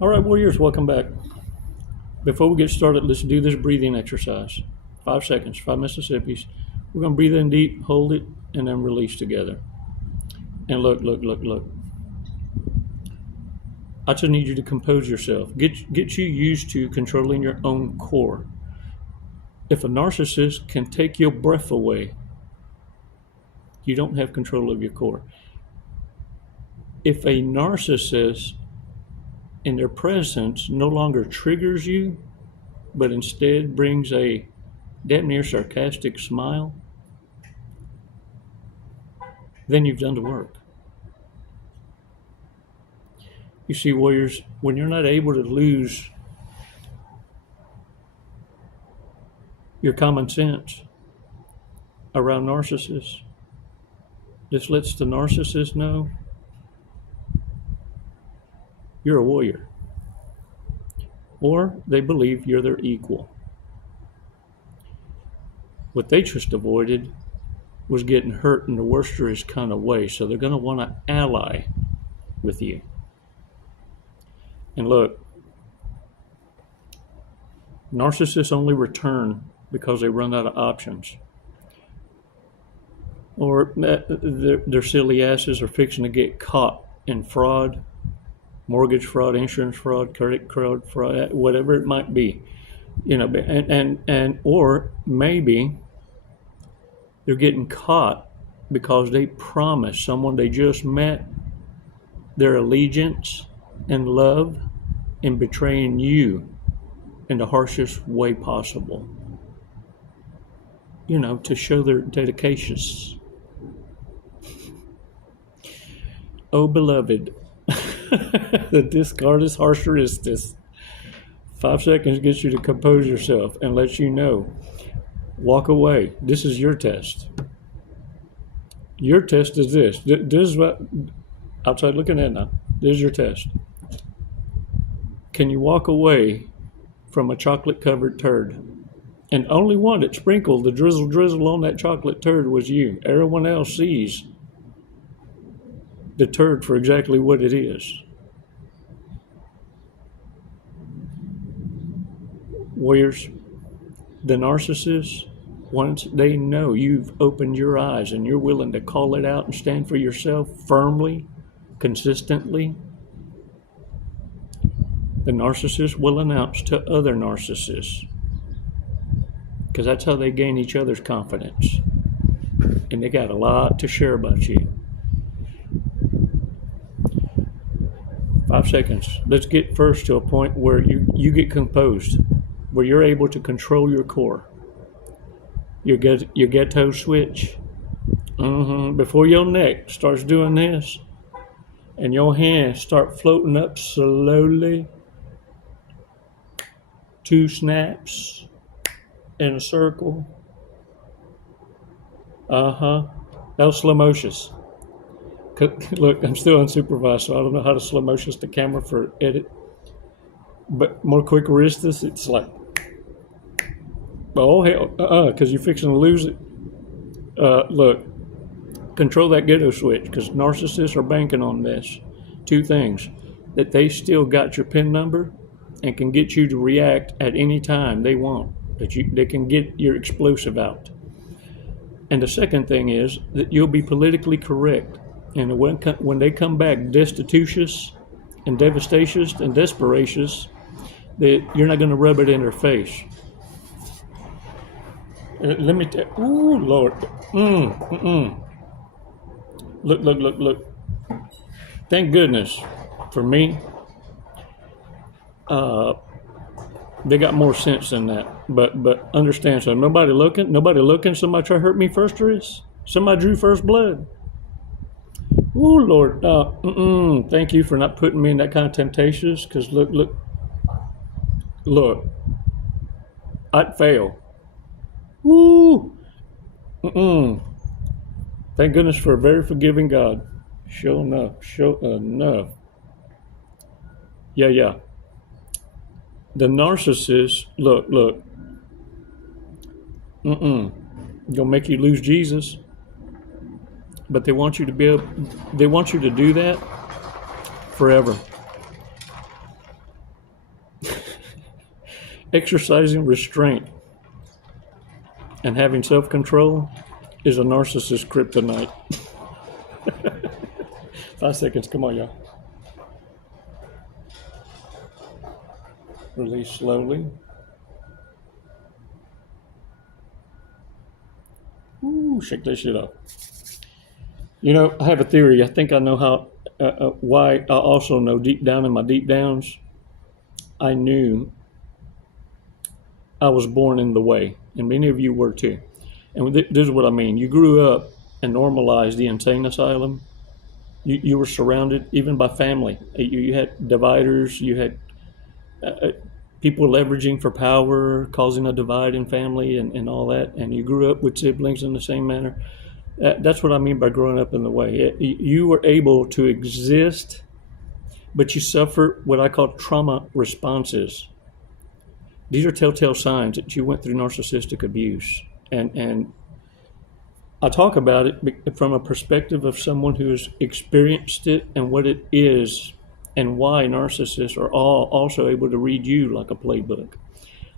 All right, warriors, welcome back. Before we get started, let's do this breathing exercise. 5 seconds, 5 Mississippis. We're going to breathe in deep, hold it, and then release together. And look. I just need you to compose yourself. Get you used to controlling your own core. If a narcissist can take your breath away, you don't have control of your core. If a narcissist in their presence no longer triggers you, but instead brings a damn near sarcastic smile, then you've done the work. You see, warriors, when you're not able to lose your common sense around narcissists, this lets the narcissist know you're a warrior, or they believe you're their equal. What they just avoided was getting hurt in the worsterest kind of way, so they're going to want to ally with you. And look, narcissists only return because they run out of options, or their silly asses are fixing to get caught in fraud, mortgage fraud, insurance fraud, credit card fraud, whatever it might be, or maybe they're getting caught because they promised someone they just met their allegiance and love and betraying you in the harshest way possible, to show their dedications. Oh, beloved, the discard is harsher is this. 5 seconds gets you to compose yourself and lets you know. Walk away. This is your test. Your test is this. This is what, outside looking in now, this is your test. Can you walk away from a chocolate-covered turd? And only one that sprinkled the drizzle on that chocolate turd was you. Everyone else sees the turd for exactly what it is. Warriors, the narcissists, once they know you've opened your eyes and you're willing to call it out and stand for yourself firmly, consistently, the narcissist will announce to other narcissists, because that's how they gain each other's confidence. And they got a lot to share about you. 5 seconds. Let's get first to a point where you get composed, where you're able to control your core. Your ghetto switch. Before your neck starts doing this, and your hands start floating up slowly, 2 snaps in a circle. That was slow motions. Look, I'm still unsupervised, so I don't know how to slow motion the camera for edit. But more quick wristus, it's like, oh hell, because you're fixing to lose it. Look, control that ghetto switch, because narcissists are banking on this. 2 things: that they still got your PIN number and can get you to react at any time they want. They can get your explosive out. And the second thing is that you'll be politically correct. And when they come back destitutious and devastatious and desperacious, that you're not going to rub it in their face. Let me tell. Ooh, Lord. Look. Thank goodness for me. They got more sense than that. But understand, so nobody looking. Somebody try to hurt me first, or is somebody drew first blood. Oh Lord, thank you for not putting me in that kind of temptations. Because look, I'd fail. Woo! Thank goodness for a very forgiving God. Show enough. Yeah. The narcissist, look. Gonna make you lose Jesus. But they want you to do that forever. Exercising restraint and having self-control is a narcissist kryptonite. 5 seconds. Come on, y'all. Release slowly. Ooh, shake that shit up. You know, I have a theory. I think I know how, why. I also know deep down in my deep downs, I knew I was born in the way, and many of you were too. And this is what I mean. You grew up and normalized the insane asylum. You were surrounded even by family. You had dividers. You had people leveraging for power, causing a divide in family and all that. And you grew up with siblings in the same manner. That's what I mean by growing up in the way. You were able to exist, but you suffer what I call trauma responses. These are telltale signs that you went through narcissistic abuse. And I talk about it from a perspective of someone who has experienced it and what it is and why narcissists are all also able to read you like a playbook.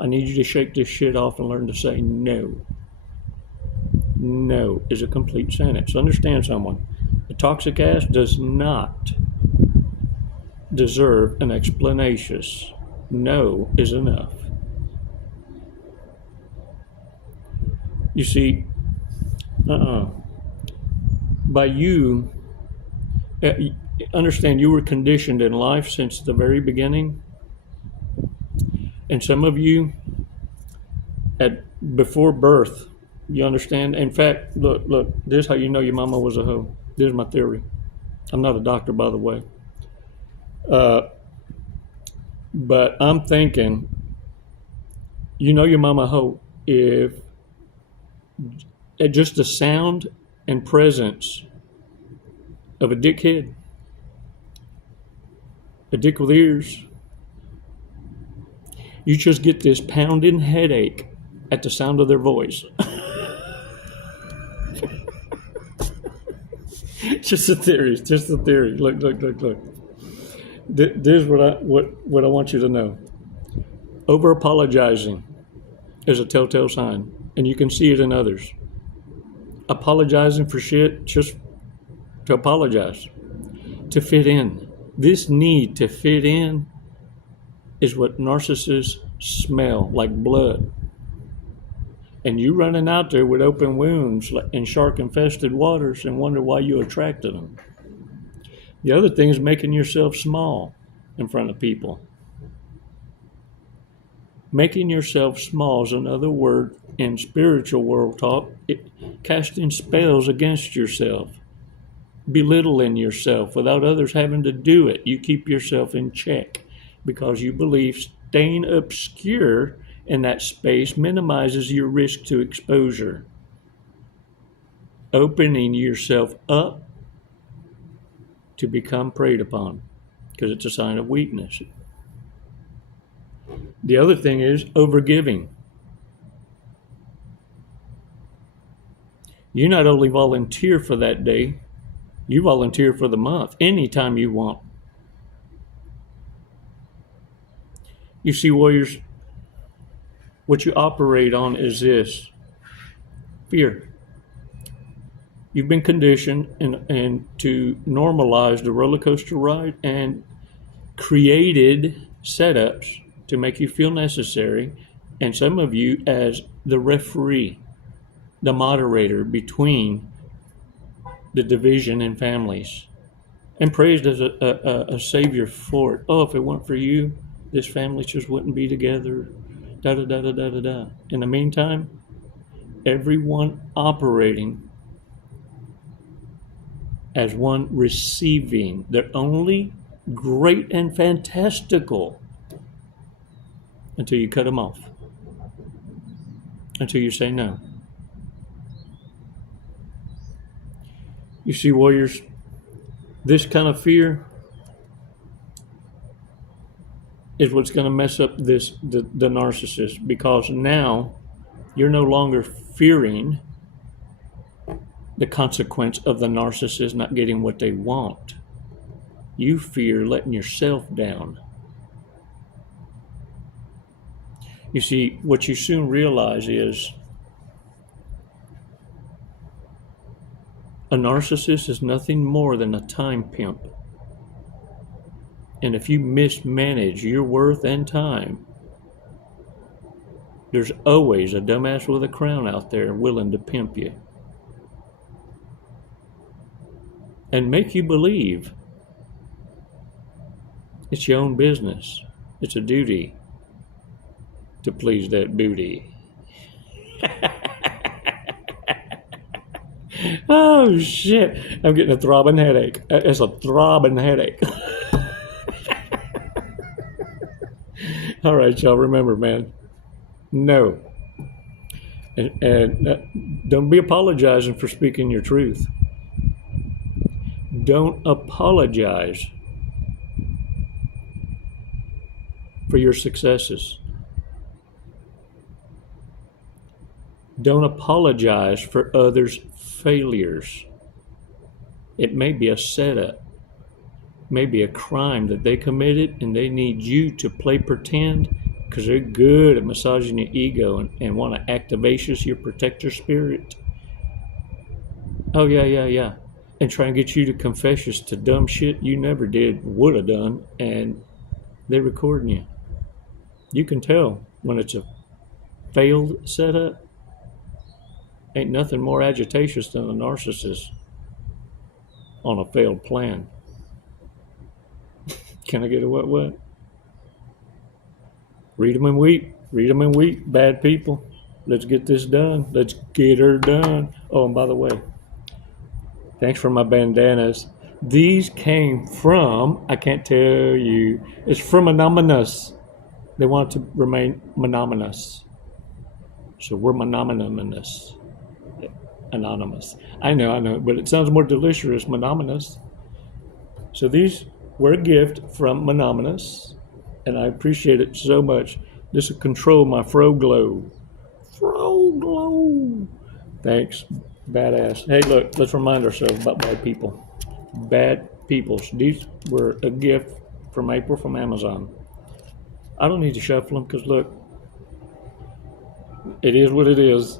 I need you to shake this shit off and learn to say no. No is a complete sentence. Understand someone. A toxic ass does not deserve an explanation. No is enough. You see, by you, understand you were conditioned in life since the very beginning. And some of you, before birth, you understand? In fact, look, this is how you know your mama was a hoe. This is my theory. I'm not a doctor, by the way. But I'm thinking, you know your mama a hoe if just the sound and presence of a dickhead, a dick with ears, you just get this pounding headache at the sound of their voice. Just a theory. Just a theory. Look. This is what I want you to know. Over apologizing is a telltale sign, and you can see it in others. Apologizing for shit just to apologize, to fit in. This need to fit in is what narcissists smell like blood. And you running out there with open wounds in shark-infested waters and wonder why you attracted them. The other thing is making yourself small in front of people. Making yourself small is another word in spiritual world talk. Casting spells against yourself. Belittling yourself without others having to do it. You keep yourself in check because you believe staying obscure in that space minimizes your risk to exposure. Opening yourself up to become preyed upon because it's a sign of weakness. The other thing is overgiving. You not only volunteer for that day, you volunteer for the month, anytime you want. You see, warriors, what you operate on is this: fear. You've been conditioned and to normalize the roller coaster ride and created setups to make you feel necessary, and some of you as the referee, the moderator between the division in families, and praised as a savior for it. Oh, if it weren't for you, this family just wouldn't be together. Da da da da da da da. In the meantime, everyone operating as one receiving. They're only great and fantastical until you cut them off, until you say no. You see, warriors, this kind of fear is what's going to mess up the narcissist, because now you're no longer fearing the consequence of the narcissist not getting what they want. You fear letting yourself down. You see, what you soon realize is a narcissist is nothing more than a time pimp. And if you mismanage your worth and time, there's always a dumbass with a crown out there willing to pimp you and make you believe it's your own business. It's a duty to please that booty. Oh shit, I'm getting a throbbing headache. It's a throbbing headache. All right, y'all, remember, man, no. And don't be apologizing for speaking your truth. Don't apologize for your successes. Don't apologize for others' failures. It may be a setup, maybe a crime that they committed, and they need you to play pretend because they're good at massaging your ego and want to activate your protector spirit. Oh, yeah. And try and get you to confess to dumb shit you never did, would have done, and they're recording you. You can tell when it's a failed setup. Ain't nothing more agitacious than a narcissist on a failed plan. Can I get a what? Read them and weep, bad people. Let's get this done. Let's get her done. Oh, and by the way, thanks for my bandanas. These came from, I can't tell you, it's from Anonymous. They want to remain anonymous. So we're anonymous. I know, but it sounds more delicious, anonymous. So these were a gift from Anonymous, and I appreciate it so much. This will control my fro glow. Thanks, badass. Hey, look, let's remind ourselves about bad people. Bad people. These were a gift from April from Amazon. I don't need to shuffle them because, look, it is what it is.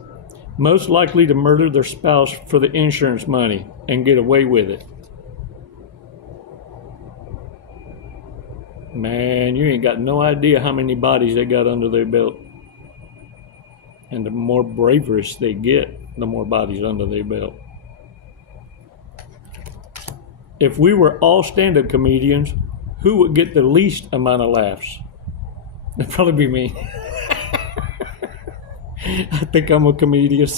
Most likely to murder their spouse for the insurance money and get away with it. Man, you ain't got no idea how many bodies they got under their belt. And the more bravest they get, the more bodies under their belt. If we were all stand-up comedians, who would get the least amount of laughs? It'd probably be me. I think I'm a comedian.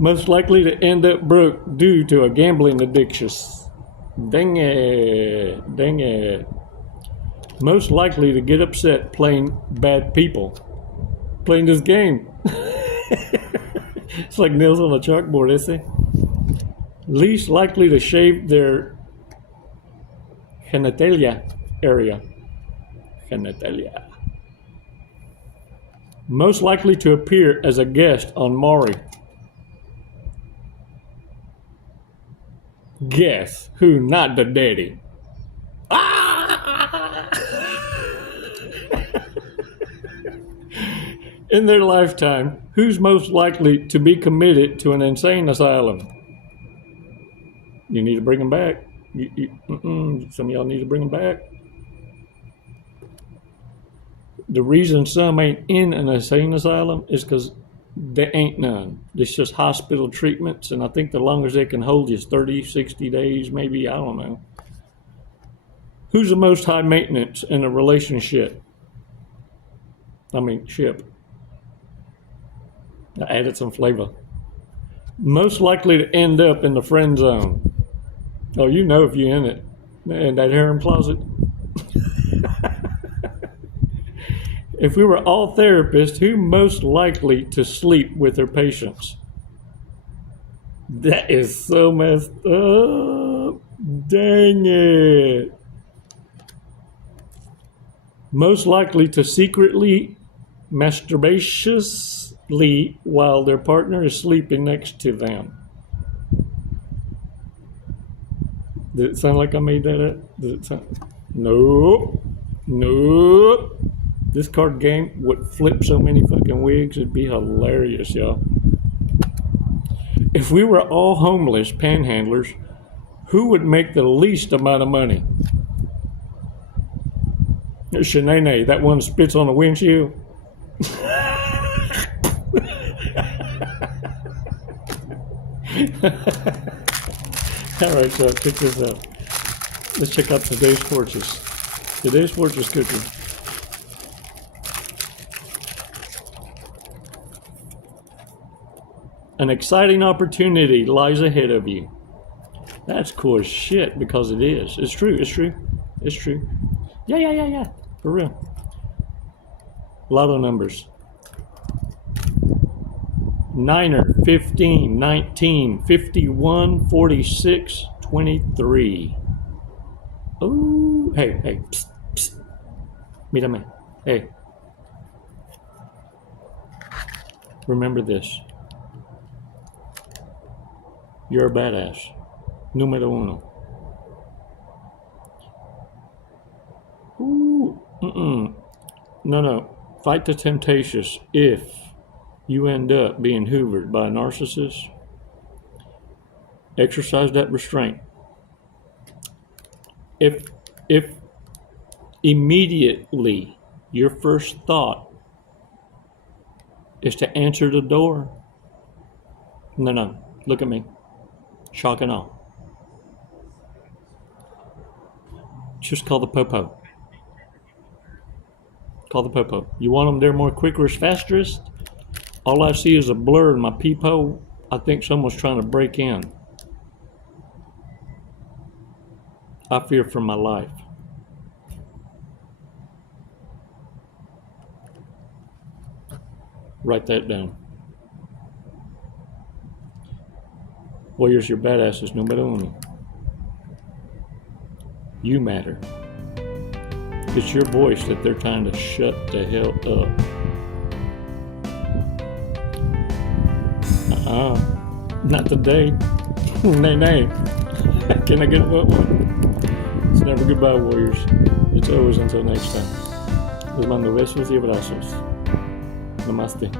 Most likely to end up broke due to a gambling addiction. Dang it. Most likely to get upset playing bad people. Playing this game. It's like nails on a chalkboard, isn't it? Least likely to shave their genitalia area. Genitalia. Most likely to appear as a guest on Maury. Guess who not the daddy? In their lifetime, who's most likely to be committed to an insane asylum? You need to bring them back. Some of y'all need to bring them back. The reason some ain't in an insane asylum is because there ain't none. It's just hospital treatments, and I think the longest they can hold you is 30, 60 days, maybe, I don't know. Who's the most high maintenance in a relationship? Ship. I added some flavor. Most likely to end up in the friend zone. Oh, you know if you're in it. In that harem closet. If we were all therapists, who most likely to sleep with their patients? That is so messed up. Dang it. Most likely to secretly masturbatiously while their partner is sleeping next to them. Did it sound like I made that up? Did it sound? Nope. This card game would flip so many fucking wigs, it'd be hilarious, y'all. If we were all homeless panhandlers, who would make the least amount of money? Shanae, that one spits on the windshield. Alright, so check this out. Let's check out today's fortunes. Today's fortune's cooking. An exciting opportunity lies ahead of you. That's cool as shit, because it is. It's true, it's true, it's true. Yeah. For real. Lotto numbers. 9er, 15, 19, 51, 46, 23. Oh, hey, psst, psst. Mírame. Hey. Remember this. You're a badass. Número uno. Ooh, No. Fight the temptations if you end up being hoovered by a narcissist. Exercise that restraint. If immediately your first thought is to answer the door, no, look at me. Shock and awe. Just call the popo. Call the popo. You want them there more quickest, fastest? All I see is a blur in my peephole. I think someone's trying to break in. I fear for my life. Write that down. Warriors, your badasses, número uno. You matter. It's your voice that they're trying to shut the hell up. Not today. Nay. Can I get a one? It's never goodbye, warriors. It's always until next time. Les mando besos y abrazos. Namaste.